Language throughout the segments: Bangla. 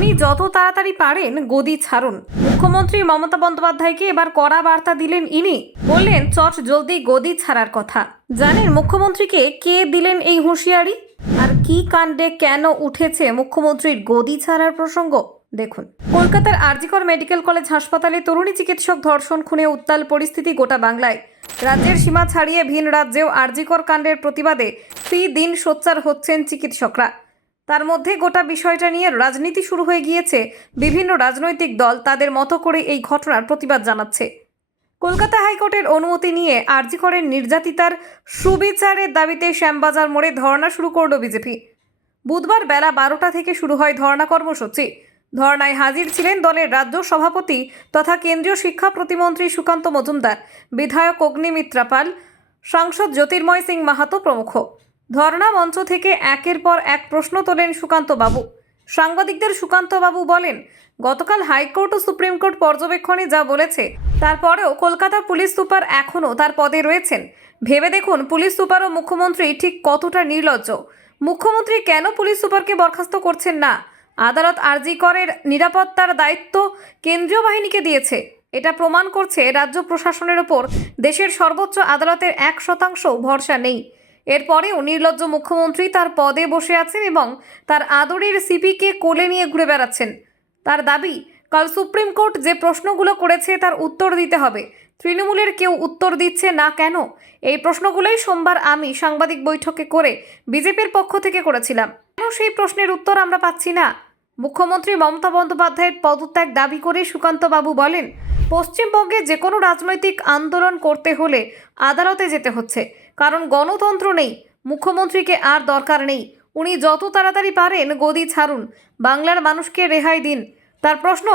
উনি যত তাড়াতাড়ি পারেন গদি ছাড়ুন। মুখ্যমন্ত্রী মমতা বন্দ্যোপাধ্যায়কে এবার কড়া বার্তা দিলেন ইনি। বললেন চট জলদি গদি ছাড়ার কথা। জানেন মুখ্যমন্ত্রীকে কে দিলেন এই হুঁশিয়ারি? আর কি কাণ্ডে কেন উঠেছে মুখ্যমন্ত্রীর গদি ছাড়ার প্রসঙ্গ দেখুন। কলকাতার আরজিকর মেডিকেল কলেজ হাসপাতালে তরুণী চিকিৎসক ধর্ষণ খুনে উত্তাল পরিস্থিতি গোটা বাংলায়। রাজ্যের সীমা ছাড়িয়ে ভিন রাজ্যেও আরজিকর কাণ্ডের প্রতিবাদে দিন সোচ্চার হচ্ছেন চিকিৎসকরা। তার মধ্যে গোটা বিষয়টা নিয়ে রাজনীতি শুরু হয়ে গিয়েছে। বিভিন্ন রাজনৈতিক দল তাদের মতো করে এই ঘটনার প্রতিবাদ জানাচ্ছে। কলকাতা হাইকোর্টের অনুমতি নিয়ে আরজি করেন নির্যাতিতার সুবিচারের দাবিতে শ্যামবাজার মোড়ে ধর্ণা শুরু করল বিজেপি। বুধবার বেলা 12টা থেকে শুরু হয় ধর্ণা কর্মসূচি। ধর্ণায় হাজির ছিলেন দলের রাজ্য সভাপতি তথা কেন্দ্রীয় শিক্ষা প্রতিমন্ত্রী সুকান্ত মজুমদার, বিধায়ক অগ্নিমিত্রা পাল, সাংসদ জ্যোতির্ময় সিং মাহাতো প্রমুখ। ধর্ণা মঞ্চ থেকে একের পর এক প্রশ্ন তোলেন সুকান্ত বাবু। সাংবাদিকদের সুকান্ত বাবু বলেন, গতকাল হাইকোর্ট ও সুপ্রিম কোর্ট পর্যবেক্ষণে যা বলেছে তারপরেও কলকাতা পুলিশ সুপার এখনও তার পদে রয়েছেন। ভেবে দেখুন পুলিশ সুপার ও মুখ্যমন্ত্রী ঠিক কতটা নির্লজ্জ। মুখ্যমন্ত্রী কেন পুলিশ সুপারকে বরখাস্ত করছেন না? আদালত আরজি করের নিরাপত্তার দায়িত্ব কেন্দ্রীয় বাহিনীকে দিয়েছে। এটা প্রমাণ করছে রাজ্য প্রশাসনের ওপর দেশের সর্বোচ্চ আদালতের 1% ভরসা নেই। এরপরেও নির্লজ্জ মুখ্যমন্ত্রী তার পদে বসে আছেন এবং তার আদরের সিপিকে কোলে নিয়ে ঘুরে বেড়াচ্ছেন। তার দাবি, কাল সুপ্রিম কোর্ট যে প্রশ্নগুলো করেছে তার উত্তর দিতে হবে। তৃণমূলের কেউ উত্তর দিচ্ছে না কেন? এই প্রশ্নগুলোই সোমবার আমি সাংবাদিক বৈঠকে করে বিজেপির পক্ষ থেকে করেছিলাম। কেন সেই প্রশ্নের উত্তর আমরা পাচ্ছি না? মুখ্যমন্ত্রী মমতা বন্দ্যোপাধ্যায়ের পদত্যাগ দাবি করে সুকান্ত বাবু বলেন, পশ্চিমবঙ্গে যে কোনো রাজনৈতিক আন্দোলন করতে হলে আদালতে যেতে হচ্ছে, কারণ গণতন্ত্র নেই। মুখ্যমন্ত্রীকে আর দরকার নেই। উনি যত তাড়াতাড়ি পারেন গদি ছাড়ুন, বাংলার মানুষকে রেহাই দিন। তার প্রশ্ন,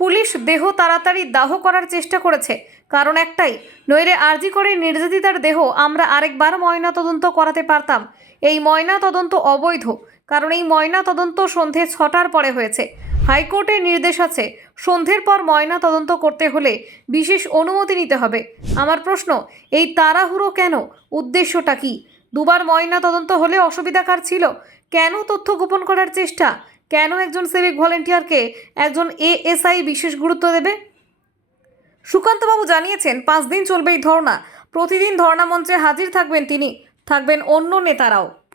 পুলিশ দেহ তাড়াতাড়ি দাহ করার চেষ্টা করেছে, কারণ একটাই, নইলে আরজি করে নির্যাতিতার দেহ আমরা আরেকবার ময়না তদন্ত করাতে পারতাম। এই ময়না তদন্ত অবৈধ, কারণ এই ময়না তদন্ত সন্ধে 6টার পরে হয়েছে। হাইকোর্টের নির্দেশ আছে, সন্ধ্যের পর ময়না তদন্ত করতে হলে বিশেষ অনুমতি নিতে হবে। আমার প্রশ্ন, এই তাড়াহুড়ো কেন? উদ্দেশ্যটা কি? দুবার ময়না তদন্ত হলে অসুবিধা কার ছিল? কেন তথ্য গোপন করার চেষ্টা? কেন একজন সিভিক ভলেন্টিয়ারকে একজন এএসআই বিশেষ গুরুত্ব দেবে? সুকান্তবাবু জানিয়েছেন 5 দিন চলবে এই ধর্ণা। প্রতিদিন ধর্ণা মঞ্চে হাজির থাকবেন তিনি, থাকবেন অন্য নেতারাও।